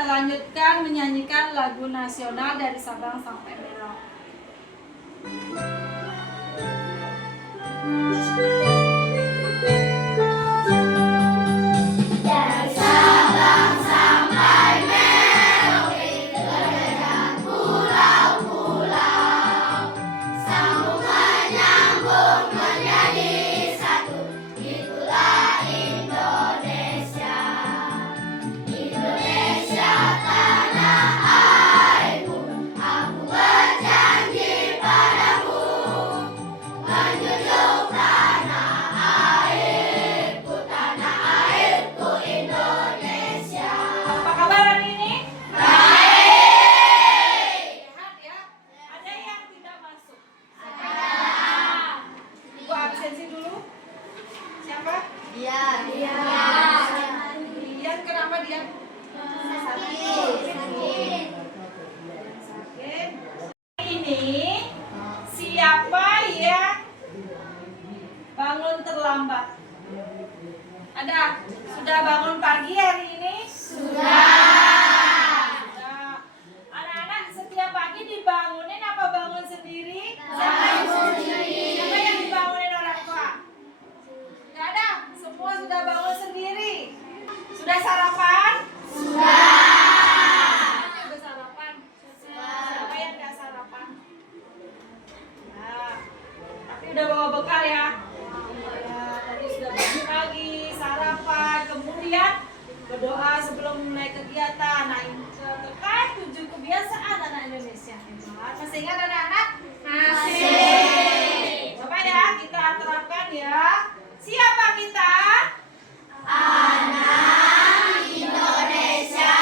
kita lanjutkan menyanyikan lagu nasional dari Sabang sampai Merauke. Siapa yang bangun terlambat? Ada? Sudah bangun pagi hari ini? Sudah. Anak-anak setiap pagi dibangunin apa bangun sendiri? Bangun sendiri. Siapa yang dibangunin orang tua? Tidak ada. Semua sudah bangun sendiri. Sudah sarapan? Sudah. Udah bawa bekal ya? Ya, tadi sudah pagi sarapan, kemudian berdoa sebelum mulai kegiatan. Nah, terkait 7 kebiasaan anak Indonesia. Masih ingat anak-anak? Masih. Coba ya kita terapkan ya. Siapa kita? Anak Indonesia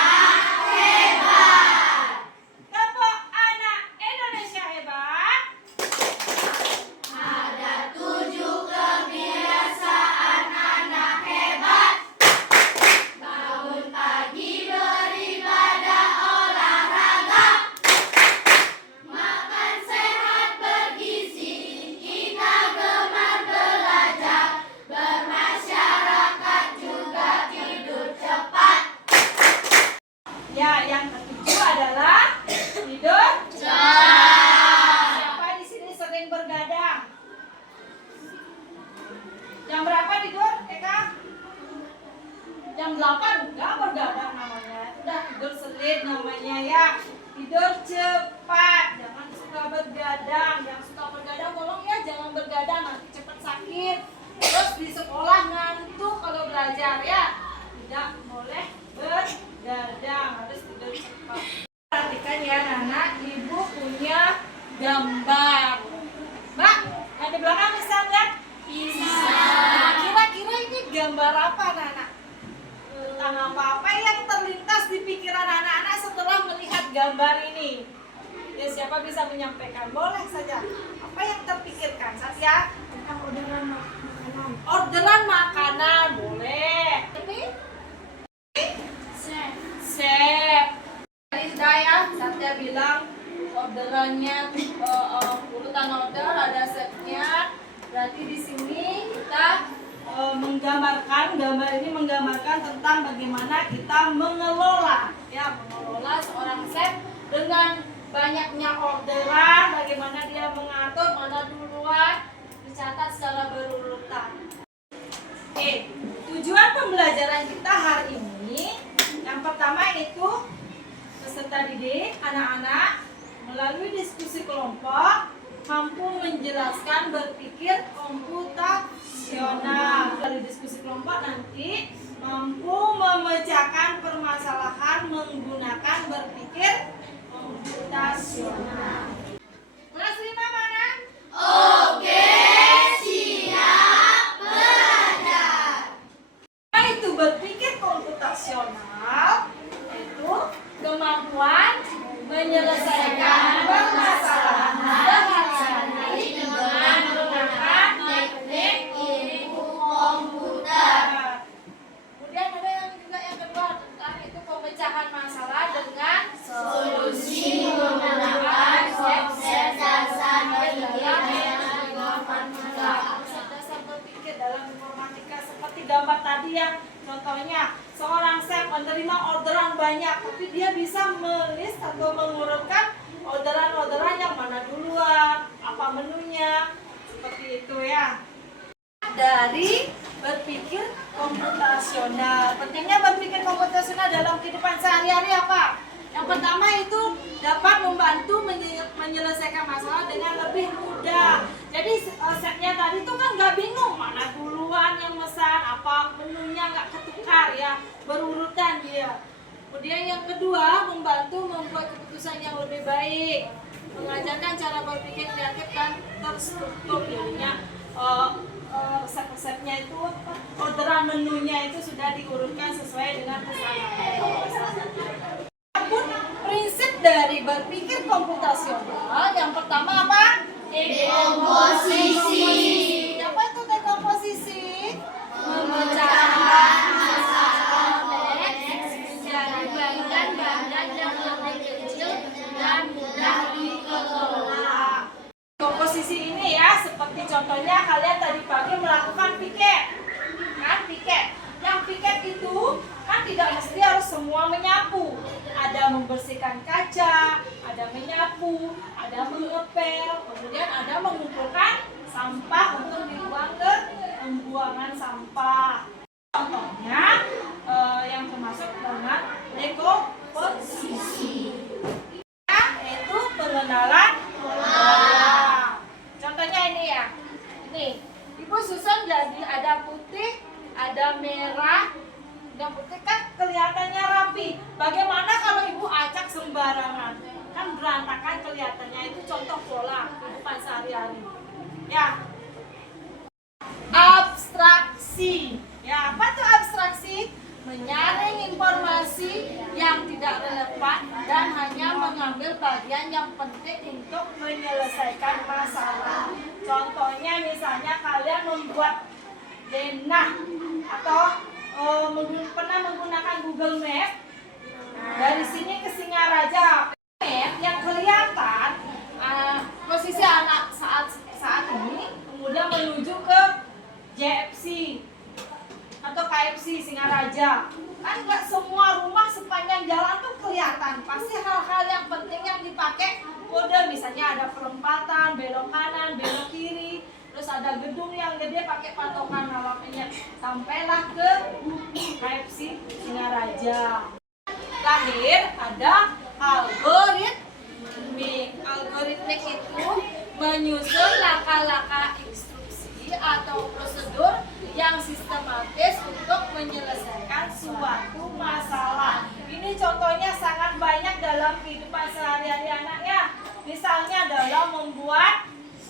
hebat. Kelompok anak Indonesia hebat. Ya, yang ketujuh adalah tidur cepat. Siapa di sini sering bergadang? Jam berapa tidur, Eka? Jam 8 enggak bergadang namanya. Udah tidur selit namanya ya. Tidur cepat, jangan suka bergadang. Yang suka bergadang tolong ya jangan bergadang, nanti cepat sakit. Terus di sekolah ngantuk kalau belajar ya. Tidak boleh bergadang, harus tidur cepat. Perhatikan ya anak, ibu punya gambar. Mbak, yang di belakang bisa lihat? Bisa. Kira-kira ini gambar apa anak-anak? Tentang apa yang terlintas di pikiran anak-anak setelah melihat gambar ini? Ya, siapa bisa menyampaikan? Boleh saja. Apa yang terpikirkan? Satya? Tentang orderan makanan. Orderan makanan, boleh. Ini? Chef. Tadi sudah ya, Satya bilang orderannya urutan order ada chefnya. Berarti di sini kita gambar ini menggambarkan tentang bagaimana kita mengelola seorang chef dengan banyaknya orderan, bagaimana dia mengatur mana duluan, dicatat secara berurutan. Oke, tujuan pembelajaran kita hari ini yang pertama itu peserta didik anak-anak melalui diskusi kelompok mampu menjelaskan berpikir komputasional. Dari diskusi kelompok nanti mampu memecahkan permasalahan menggunakan berpikir komputasional. Kelas 5 mana? Oke, siap belajar. Apa itu berpikir komputasional? Itu kemampuan menyelesaikan permasalahan dengan menggunakan teknik ilmu komputer. Kemudian ada yang juga yang kedua tentang itu pemecahan masalah dengan solusi menggunakan konsep dasar berpikir dalam informatika seperti gambar tadi ya. Contohnya seorang chef menerima orderan banyak, tapi dia bisa melis atau mengurutkan orderan-orderan yang mana duluan, apa menunya, seperti itu ya. Dari berpikir komputasional. Pentingnya berpikir komputasional dalam kehidupan sehari-hari apa? Yang pertama itu dapat membantu menyelesaikan masalah dengan lebih mudah. Jadi setnya tadi tuh kan nggak bingung mana duluan yang mesan, apa menunya nggak ketukar ya, berurutan dia. Kemudian yang kedua, membantu membuat keputusan yang lebih baik, mengajarkan cara berpikir kreatif dan terstruktur. Jadinya resep-resepnya itu, orderan menunya itu sudah diurutkan sesuai dengan pesanan. Prinsip dari berpikir komputasional yang pertama apa? Dekomposisi. Apa itu dekomposisi? Memecahkan masalah kompleks menjadi bagian-bagian yang lebih kecil dan mudah dikelola. Komposisi ini ya, seperti contohnya kalian tadi pagi melakukan piket, kan piket. Yang piket itu kan tidak mesti harus semua menyapu. Ada membersihkan kaca, ada menyapu, ada mengepel, kemudian ada mengumpulkan sampah untuk dibuang ke pembuangan sampah. Contohnya yang termasuk dengan dekomposisi, yaitu pengenalan pola. Contohnya ini ya, ini Ibu susun jadi ada putih, ada merah. Yang putih kan kelihatannya rapi. Bagaimana kalau ibu acak sembarangan? Kan berantakan kelihatannya. Itu contoh pola kehidupan sehari-hari. Ya. Abstraksi. Ya, apa tuh abstraksi? Menyaring informasi yang tidak relevan dan hanya mengambil bagian yang penting untuk menyelesaikan masalah. Contohnya misalnya kalian membuat denah atau pernah menggunakan Google Map. Dari sini ke Singaraja, map yang kelihatan posisi anak saat ini, kemudian menuju ke JFC atau KFC Singaraja. Kan nggak semua rumah sepanjang jalan tuh kelihatan. Pasti hal-hal yang penting yang dipakai kode, misalnya ada perempatan, belok kanan, belok kiri. Terus ada gedung yang gede pakai patokan alamatnya. Sampailah ke KFC Singaraja. Terakhir ada algoritmik. Algoritmik itu menyusun langkah-langkah instruksi atau prosedur yang sistematis untuk menyelesaikan suatu masalah. Ini contohnya sangat banyak dalam kehidupan sehari-hari anak ya. Misalnya dalam membuat,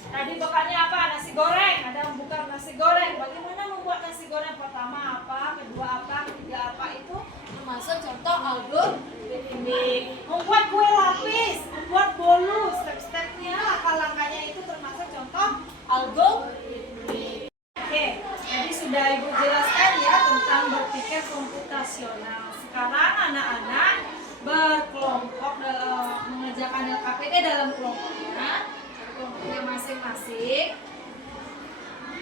tadi bekalnya apa? Nasi goreng. Ada membuka nasi goreng. Bagaimana membuat nasi goreng? Pertama apa? Kedua apa? Ketiga apa? Itu termasuk contoh algoritmik. Membuat kue lapis, membuat bolu, step-stepnya, langkah-langkahnya itu termasuk contoh algoritmik. Oke, jadi sudah Ibu jelaskan ya tentang berpikir komputasional. Sekarang anak-anak berkelompok dalam mengerjakan LKPD dalam kelompoknya. Kelompoknya masing-masing,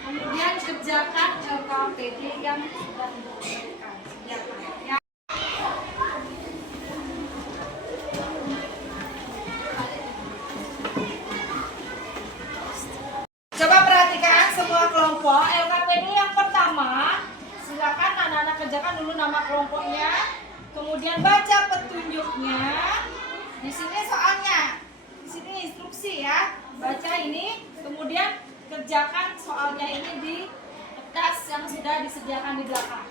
kemudian kerjakan LKPD yang sudah diberikan. Ya. Coba perhatikan semua kelompok. LKPD yang pertama, silakan anak-anak kerjakan dulu nama kelompoknya, kemudian baca petunjuknya. Di sini soalnya, di sini instruksi ya. Baca ini, kemudian kerjakan soalnya ini di kertas yang sudah disediakan di belakang.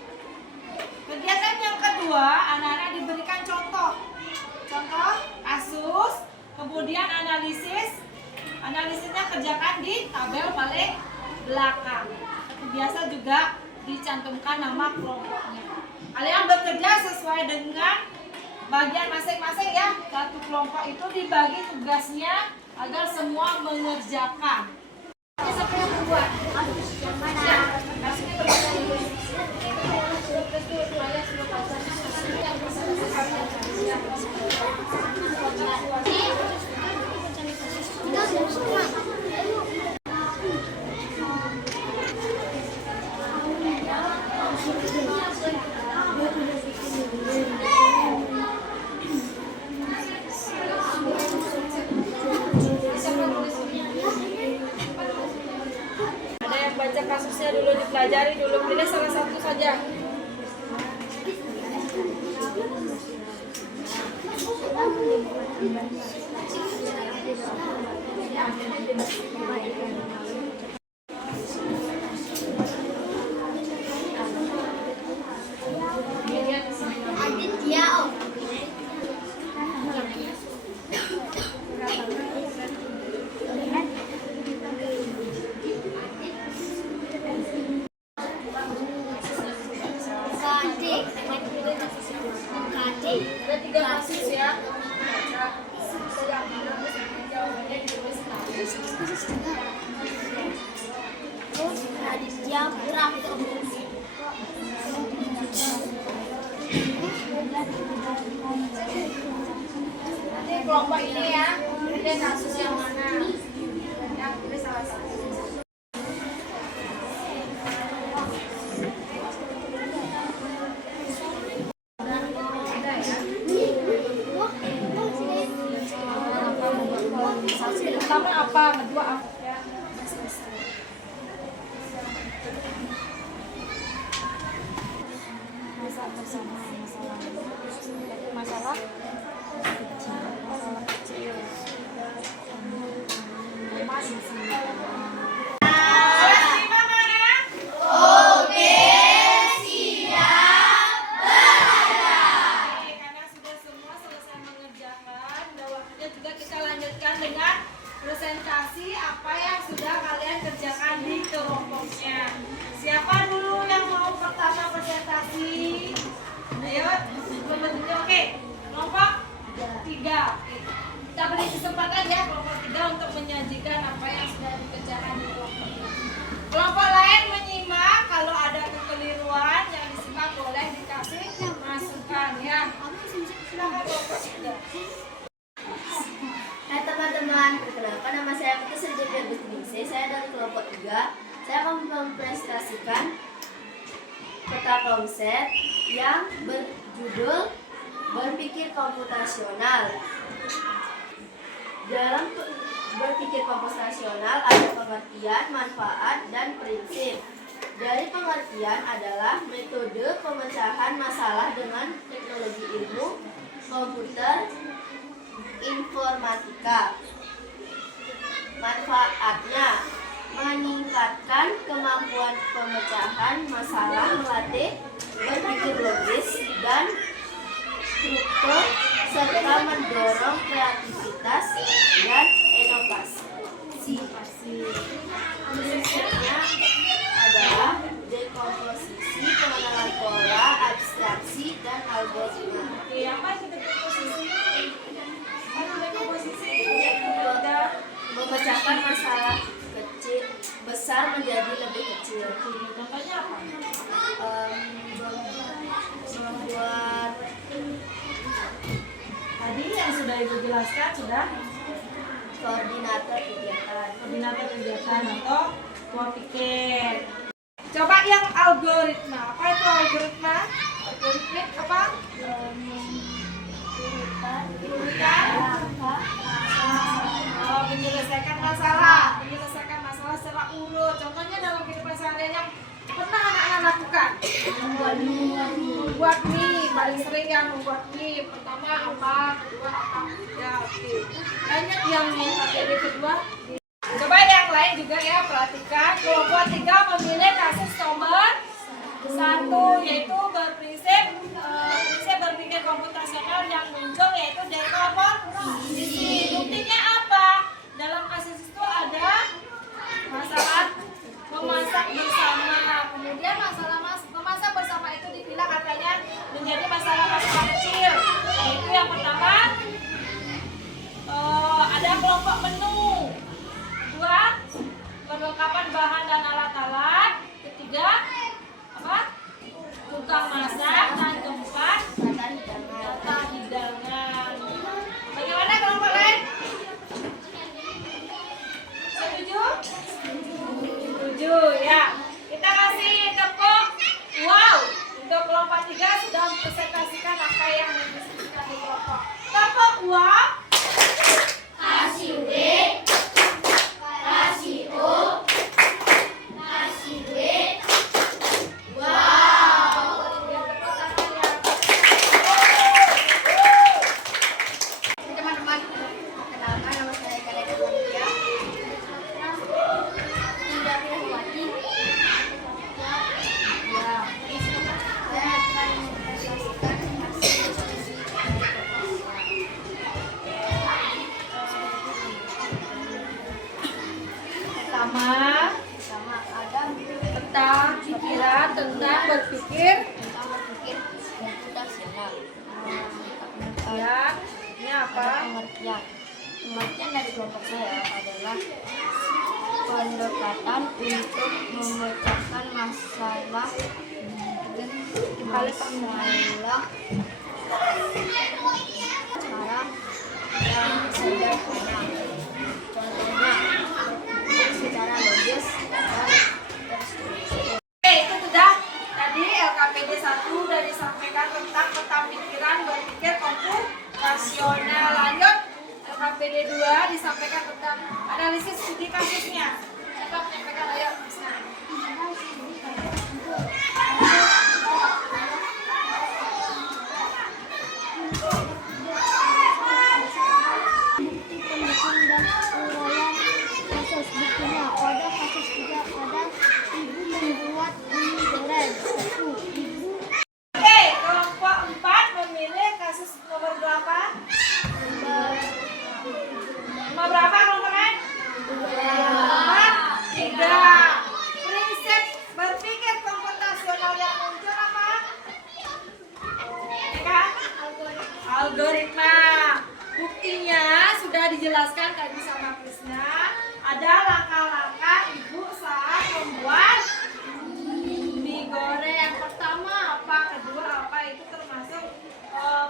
Kegiatan yang kedua, anak-anak diberikan contoh kasus, kemudian analisisnya kerjakan di tabel paling belakang. Biasa juga dicantumkan nama kelompoknya. Kalian bekerja sesuai dengan bagian masing-masing ya. Satu kelompok itu dibagi tugasnya agar semua mengerjakan. Siapa yang membuat? Yang mana? Ada 3 kasus ya. Aditya Prapto. Nanti kelompok ini ya, ini kasus yang mana? Yang tulis salah satu. Pertama apa? Kedua apa? Masalah kecil. Presentasi apa yang sudah kalian kerjakan di kelompoknya. Siapa dulu yang mau pertama presentasi? Ayo, oke. Kelompok 3. Kita beri kesempatan ya kelompok 3 untuk menyajikan apa yang sudah dikerjakan di kelompoknya. Kelompok lain menyimak, kalau ada kekeliruan yang disimak boleh dikasih masukan ya. Silakan kelompok 3. Hai teman-teman, perkenalkan nama saya Putri Serjati Agustiningsi. Saya dari kelompok 3. Saya akan mempresentasikan peta konsep yang berjudul berpikir komputasional. Dalam berpikir komputasional ada pengertian, manfaat, dan prinsip. Dari pengertian adalah metode pemecahan masalah dengan teknologi ilmu komputer informatika. Manfaatnya meningkatkan kemampuan pemecahan masalah, melatih berpikir logis dan struktur, serta mendorong kreativitas dan inovasi. Prinsipnya adalah dekomposisi, pengenalan pola, abstraksi, dan algoritma. Oke, apa itu dekomposisi? Memecahkan masalah kecil besar menjadi lebih kecil. Contohnya apa? Membuat Tadi yang sudah Ibu jelaskan sudah koordinator kegiatan. koordinator kegiatan atau pola pikir. Coba yang algoritma. Apa itu algoritma? Algoritmik apa? Urutan menyelesaikan masalah secara urut. Contohnya dalam kehidupan sehari-hari yang pernah anak-anak lakukan. Membuat mie, paling sering yang membuat mie. Pertama apa, kedua apa, ya oke. Banyak yang materi kedua. Coba yang lain juga ya, perhatikan. Kelompok 3 memilih kasus nomor 1, yaitu prinsip berpikir komputasional yang muncul, yaitu dekomposisi. Buktinya apa? Dalam kasus itu ada masalah memasak bersama. Kemudian masalah memasak bersama itu dipilah katanya menjadi masalah-masalah kecil. Yaitu yang pertama ada kelompok menu. 2, perlengkapan bahan dan alat-alat. 3, apa? Tukang masak. Dan keempat, pengertian. Ini apa? Pengertian. Pengertian dari kelompok saya adalah pendekatan untuk memecahkan masalah cara yang sederhana. Contohnya secara logis dan terstruktur. Oke, itu sudah tadi LKPD 1 sudah disampaikan tentang peta pikiran berpikir komputasional. Lanjut LKPD 2 disampaikan tentang analisis studi kasusnya. Siapa menyampaikan? Ayo, Krisna. Bukti pendukung dan uraian kasus. Buktinya pada kasus 3 ada ibu membuat mie goreng. 1. Ibu Oke, kelompok 4 memilih kasus nomor berapa? Nomor berapa kelompoknya? 3. Prinsip berpikir komputasional yang muncul apa? Ya kan? Algoritma. Buktinya sudah dijelaskan tadi sama Krisna. Ada langkah-langkah ibu saat membuat mie goreng. Yang pertama apa? Kedua apa? Itu termasuk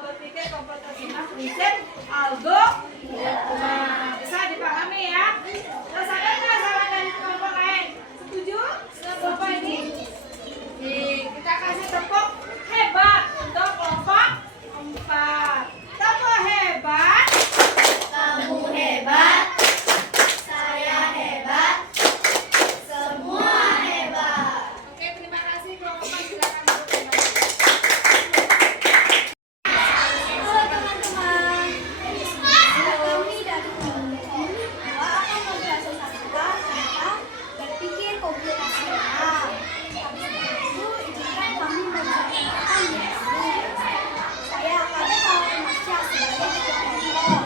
berpikir komputasional prinsip algoritma. Bisa dipahami ya? Terus ada nggak saran dari kelompok lain? Setuju dengan kelompok ini? Kita kasih tepuk hebat untuk kelompok 4. Tepuk hebat. Kamu hebat, saya hebat, semua hebat. Oke, terima kasih kelompok 4. Silakan duduk kembali. Halo teman-teman. Kami dari kelompok 2 akan membahas tentang berpikir komputasional. Habis itu izinkan kami memperkenalkan diri kami. Saya akan Masya sebagai ketua kelompok.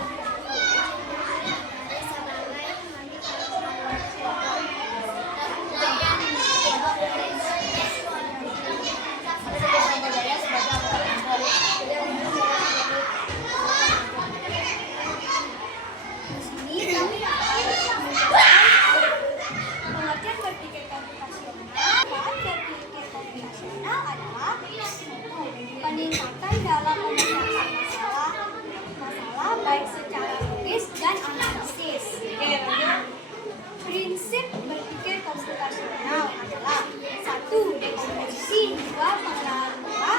Di sini kami akan menjelaskan pengertian berpikir komputasional. Berpikir komputasional adalah peningkatan dalam memecahkan masalah baik secara logis dan analisis. Oke, lanjut. Prinsip berpikir komputasional adalah 1. Dekomposisi, 2. pengenalan pola,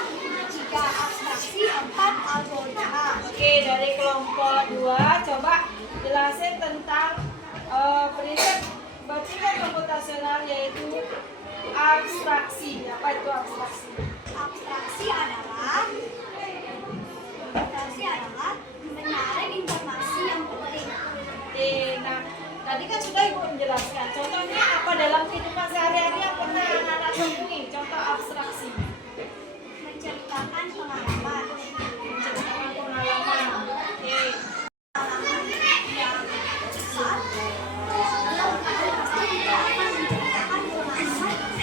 3. abstraksi, 4. algoritma. Oke, dari kelompok 2 coba jelasin tentang prinsip berpikir komputasional yaitu abstraksi. Apa itu abstraksi? Abstraksi adalah menyaring informasi yang penting. Nah, tadi kan sudah Ibu menjelaskan. Contohnya apa dalam kehidupan sehari-hari yang pernah anak-anak temui? Contoh abstraksi. Menceritakan pengalaman. Menceritakan pengalaman. Oke. Pengalaman yang besar. Dan pasti kita akan menceritakan pengalaman yang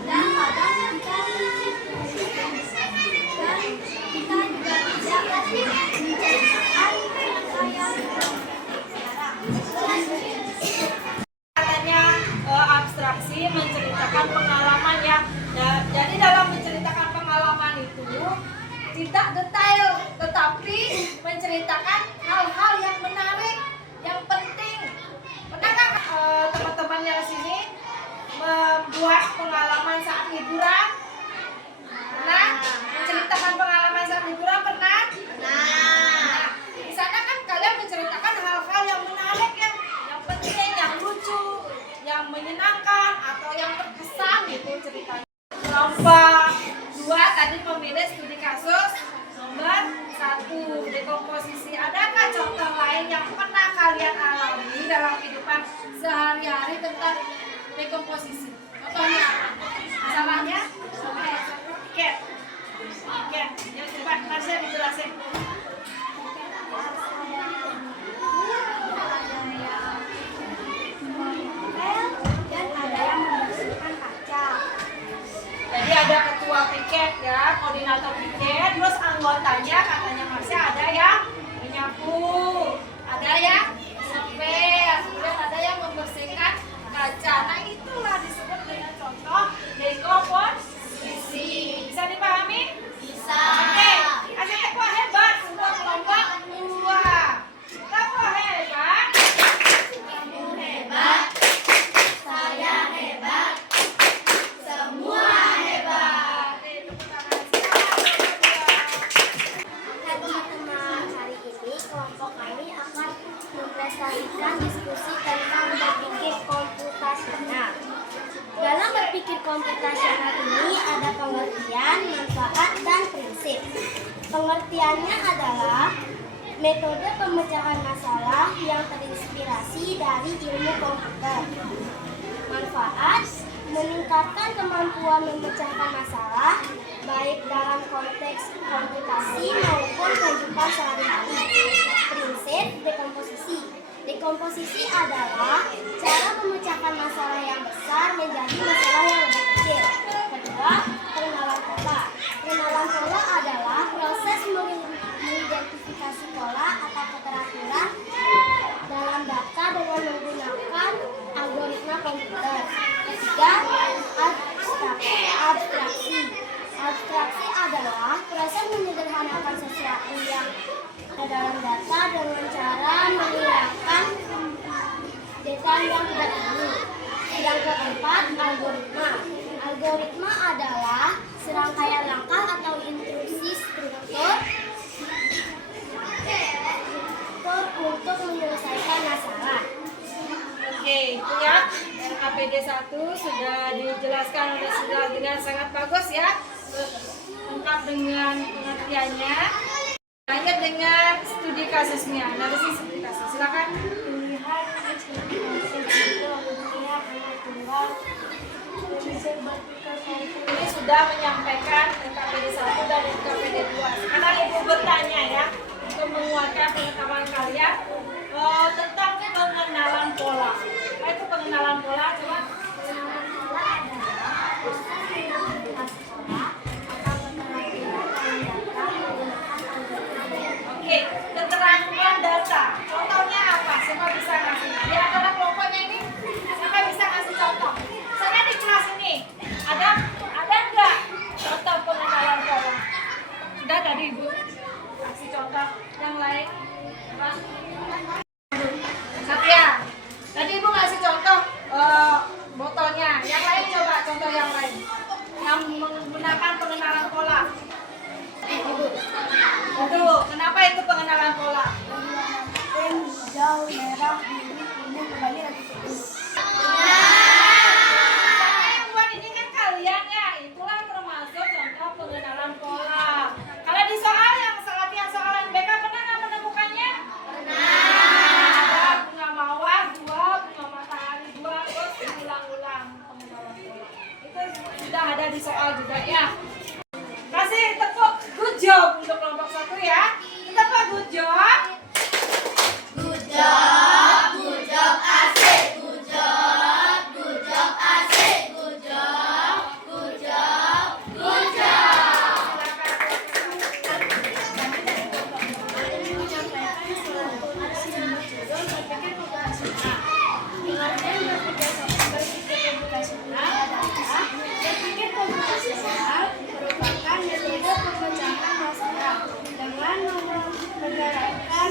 dan kadang kita juga tidak menceritakan saya Katanya abstraksi menceritakan pengalaman ya. Nah, jadi dalam menceritakan pengalaman itu tidak detail, tetapi menceritakan hal-hal yang menarik, yang penting. Pernahkah teman-teman yang sini membuat pengalaman saat liburan? Pernah? Menceritakan pengalaman saat liburan pernah? Nah, di sana kan kalian menceritakan hal-hal yang menarik, yang penting, yang lucu, yang menyenangkan atau yang berkesan gitu ceritanya. Kelompok 2 tadi memilih studi kasus nomor 1 dekomposisi. Adakah contoh lain yang pernah kalian alami dalam kehidupan sehari-hari tentang dekomposisi? Contohnya apa? Masalahnya? Oke. Oke, ya cepat Marsha dijelasin. dan ada yang membersihkan kaca. anggotanya katanya Marsha ada yang menyapu, ada yang sepel, kemudian ada yang membersihkan kaca. Nah itulah disebut dengan contoh dekomposisi. Bisa dipahami? Bisa. Oke, kasih tepuk hebat untuk kelompok 2. Tepuk hebat. Kamu hebat. Saya hebat. Semua hebat. Tepuk tangan. Silakan. Nah, teman-teman, hari ini kelompok kami akan mempresentasikan diskusi tentang berpikir komputasional. Dalam berpikir komputasional ini ada pengertian, manfaat, dan prinsip. Pengertiannya adalah metode pemecahan masalah yang terinspirasi dari ilmu komputer. Manfaat, meningkatkan kemampuan memecahkan masalah, baik dalam konteks komputasi maupun kehidupan sehari-hari. Prinsip dekomposisi. Dekomposisi adalah cara memecahkan masalah yang besar menjadi masalah yang lebih kecil. Kedua, pengenalan pola. Pengenalan pola adalah proses mengidentifikasi pola atau keteraturan dalam data dengan menggunakan algoritma komputer. Ketiga, abstraksi. Abstraksi adalah proses menyederhanakan sesuatu yang ada dalam data dengan cara menghilangkan detail yang tidak perlu. Yang keempat, algoritma. Algoritma adalah serangkaian langkah atau instruksi struktur untuk menyelesaikan masalah. Oke, itu ya. RKPD 1 sudah dijelaskan oleh Sila dengan sangat bagus ya. Lengkap dengan pengertiannya. Lanjut dengan studi kasusnya. Analisis studi kasus. Silakan. Pilihan konsep dunia anak tunggal prinsip berpikir komputasional. Ini sudah menyampaikan RKPD 1 dan RKPD 2. Sekarang Ibu bertanya ya, untuk menguatkan pengetahuan kalian tentang pengenalan pola. Apa itu pengenalan pola? Coba. Pengenalan pola adalah proses mengidentifikasi pola atau keteraturan dalam data menggunakan algoritma. Oke, keterangan data. Contohnya apa? Siapa bisa ngasih? Di antara kelompoknya ini, siapa bisa ngasih contoh? Misalnya di kelas ini, ada nggak contoh pengenalan pola? Sudah tadi Ibu kasih contoh. Yang lain? Apa? Satya. Tadi Ibu ngasih contoh botolnya. Yang lain coba contoh yang lain. Yang menggunakan pengenalan pola. Itu, kenapa itu pengenalan pola? Hijau, merah, biru, kuning, kembali lagi putih. Saya yang buat ini kan kalian ya, itulah termasuk contoh pengenalan pola. Kalau di soal yang latihan soalan BK pernah nggak menemukannya? Pernah. Ada bunga mawar 2, bunga matahari 2, terus ulang-ulang pengenalan pola. Itu sudah ada di soal juga ya. Kasih tepuk good job untuk kelompok 1 ya. Tepuk good job. Good job, good job, asik. Good job, good job, asik. Good job, good job, good job. Berpikir komputasional merupakan metode pemecahan masalah dengan menerapkan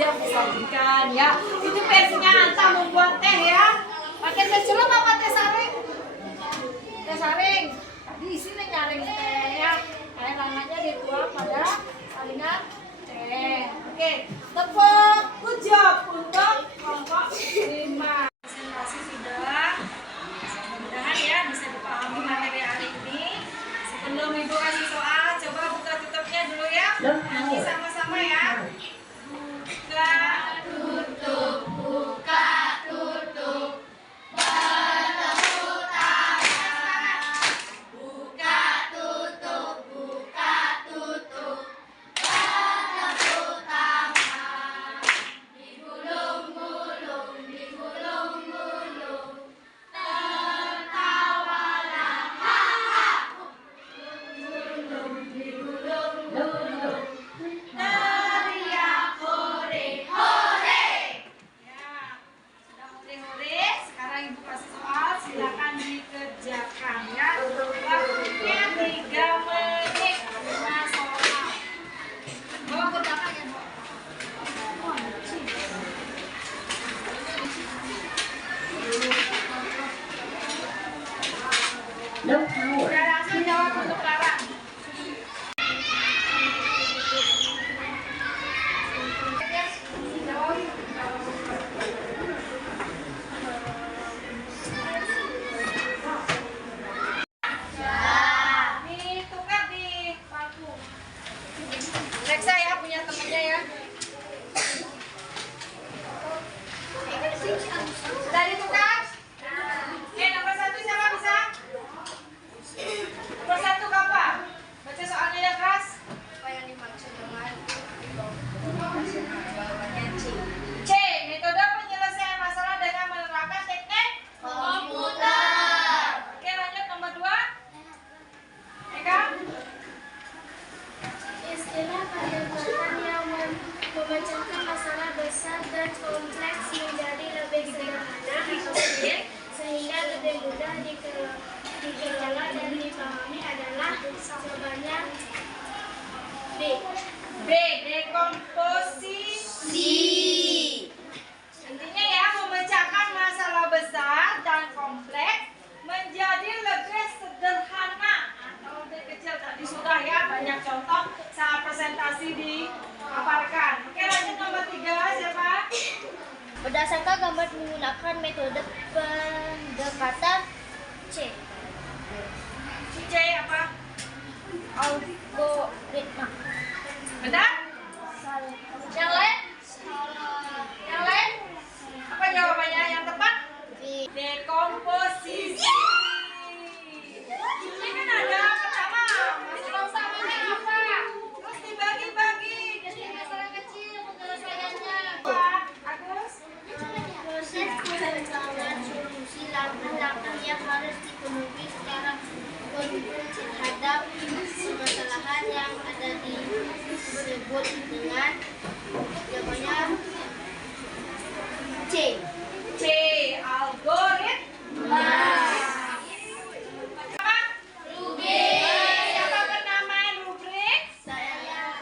siap disajikan ya. Itu versinya Anta membuat teh ya. Pakai teh celup apa teh saring? Teh saring. Tadi isinya nyaring teh ya. Air hangatnya dituang pada saringan teh. Oke, tepuk good job untuk kelompok 5. Presentasi sudah. Mudah-mudahan ya bisa dipahami materi hari ini. Sebelum Ibu kasih soal, coba buka tutupnya dulu ya. Nanti sama-sama ya. Buka, tutup, buka, tutup. Bertepuk tangan. Buka, tutup, buka, tutup. Bertepuk tangan. Digulung-gulung, digulung-gulung. Tertawalah, ha-ha. Digulung-gulung. Teriak hore, hore. Ya, sudah hore-hore. Sekarang Ibu kasih soal, silakan dikerjakan ya. Waktunya 3 menit. 5 soal. Bawa ke belakang ya, Bu. Udah langsung jawab untuk Clara. Ditukar di bangku. Reksa ya punya temennya ya. Sudah ditukar? Oke, nomor 1 siapa bisa? Nomor 1 kapan? Baca soalnya ya keras. Apa yang dimaksud dengan C. Metode penyelesaian masalah dengan menerapkan teknik komputer? Oke, lanjut nomor 2. Eka? Istilah pendekatan yang memecahkan masalah besar dan kompleks menjadi lebih sederhana atau sulit sehingga lebih mudah dikelola dan dipahami adalah jawabannya B. B. Dekomposisi. Intinya ya, memecahkan masalah besar dan kompleks menjadi lebih sederhana atau lebih kecil. Tadi sudah ya, banyak contoh saat presentasi dipaparkan. Oke, lanjut nomor 3. Siapa? Berdasarkan gambar menggunakan metode pendekatan C. C apa? Algoritma. Benar? Yang lain? Yang lain? Apa jawabannya yang tepat? Dekomposisi. Ini kan ada pertama masalah utamanya apa? Terus dibagi-bagi jadi masalah kecil penyelesaiannya. Pak Agus? Proses pengembangan solusi langkah-langkah yang harus dipenuhi secara konkret terhadap permasalahan yang ada disebut dengan jawabannya C. C. Algoritma. Apa? Rubrik. Siapa penamain rubrik?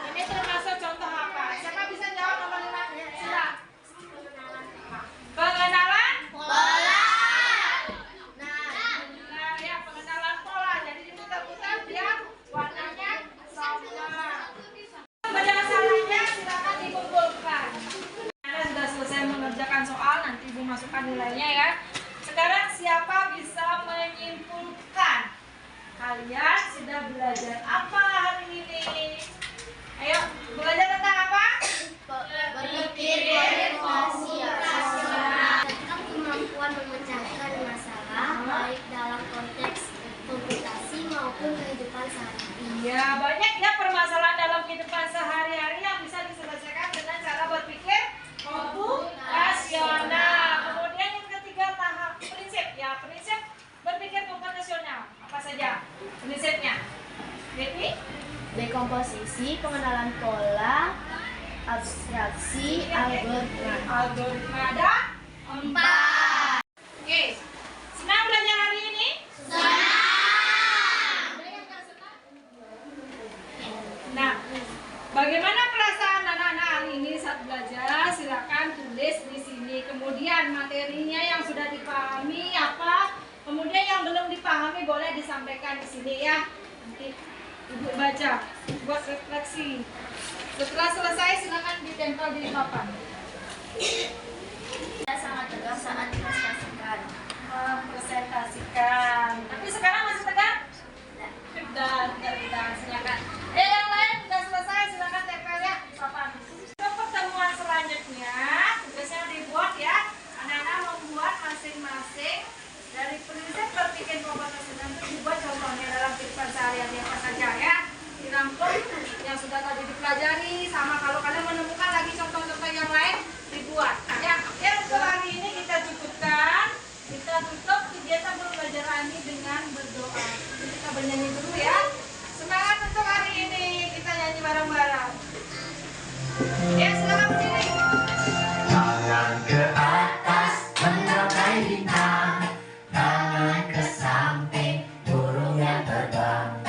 Ini termasuk contoh apa? Siapa bisa jawab nomor 5? Silakan. Pengenalan pola. Nah, ya pengenalan pola. Jadi diputar-putar biar warnanya sama. Berdasarkannya silakan dikumpulkan. Anda sudah selesai mengerjakan soal, nanti Ibu masukkan nilainya ya. Sekarang siapa bisa menyimpulkan? Kalian sudah belajar apa hari ini? Ayo, belajar tentang apa? Berpikir Tentang kemampuan memecahkan masalah baik dalam konteks komputasi maupun kehidupan sehari-hari. Iya, banyak ya permasalahan dalam kehidupan sehari-hari yang bisa diselesaikan dengan cara berpikir komputasional. Kemudian yang ketiga tahap prinsip. Ya, prinsip berpikir komputasional. Apa saja prinsipnya? Devi? dekomposisi, pengenalan pola, abstraksi, algoritma. Algoritma ada 4. Oke, senang belajar hari ini? Nah, bagaimana perasaan anak-anak hari ini saat saat belajar silakan tulis di sini. Kemudian materinya yang sudah dipahami apa, kemudian yang belum dipahami boleh disampaikan di sini ya. Nanti Ibu baca buat refleksi. Setelah selesai silakan ditempel di papan. Saya sangat tegang saat dipresentasikan. Presentasikan. Tapi sekarang masih tegang? Sudah, silakan. Yang lain sudah selesai, silakan tempel ya papan. Untuk pertemuan selanjutnya, tugasnya dibuat ya. Anak-anak membuat masing-masing dari prinsip berpikir kompetisi itu dibuat contohnya dalam kehidupan sehari-hari apa saja ya. Dirangkum yang sudah tadi dipelajari, sama kalau kalian menemukan lagi contoh-contoh yang lain dibuat. Ya, untuk hari ini kita cukupkan. Kita tutup kegiatan pembelajaran ini dengan berdoa. Jadi kita bernyanyi dulu ya. Semangat untuk hari ini. Kita nyanyi bareng-bareng. Ya, silakan berdiri. Tangan ke atas menggapai bintang, tangan ke samping burung yang terbang,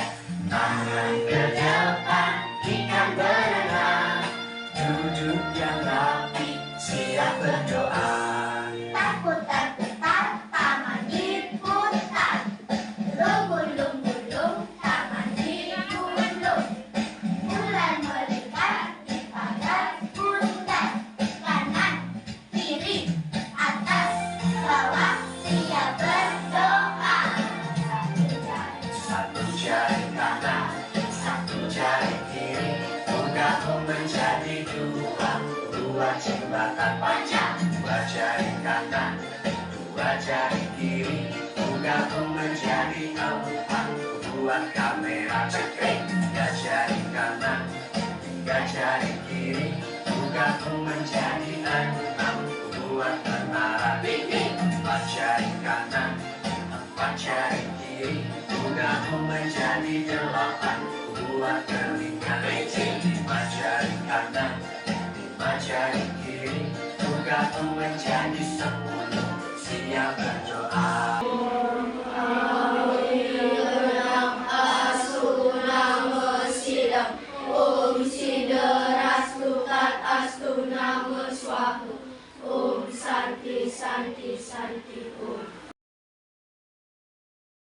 tangan ke depan ikan berenang, duduk yang rapi siap berdoa. Berputar-putar, tangan diputar. Gulung-gulung, tangan digulung. Bulan melingkar di pagar bundar. Kanan, kiri, atas, bawah, siap berdoa. Satu jari kanan, satu jari kiri, bukaku menjadi dua, dua jembatan panjang. Dua jari kanan, dua jari kiri, bukaku menjadi empat, buat kamera cekring. Tiga jari kanan, tiga jari kiri, bukaku menjadi enam, buat menara tinggi. Empat jari kanan, empat jari kiri, bukaku menjadi delapan, buat telinga kelinci. Lima jari kanan, lima jari kiri, bukaku menjadi 10, siap berdoa. Om Santi Santi Santi Om